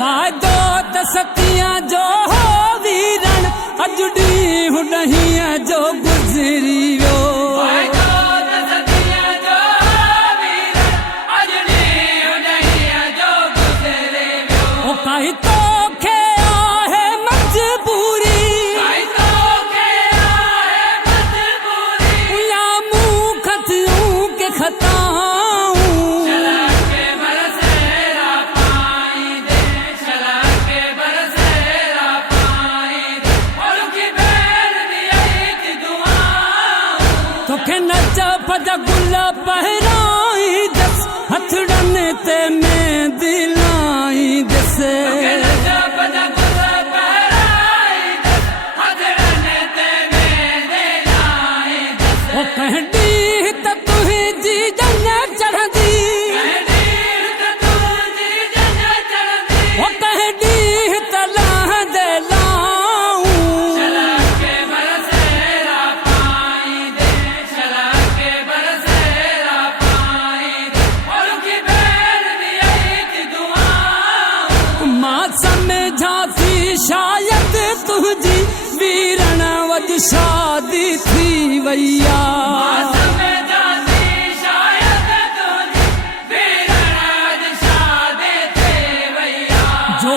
वादो त सतिया जो हो वीरन अजड़ी हुडहिया जो गुजरी वियो काई तो खे आहे मजबूरी या मुँह खतियों के खताऊं तो के नच पद गुल पहराई दस हथड़न ते में दिलाई दस कहडी त तुझी जन चढ़दी वो कहडी त लाह दे लाऊं मां समझाती शायद तुझी वीरण वज शादी थी वैया जो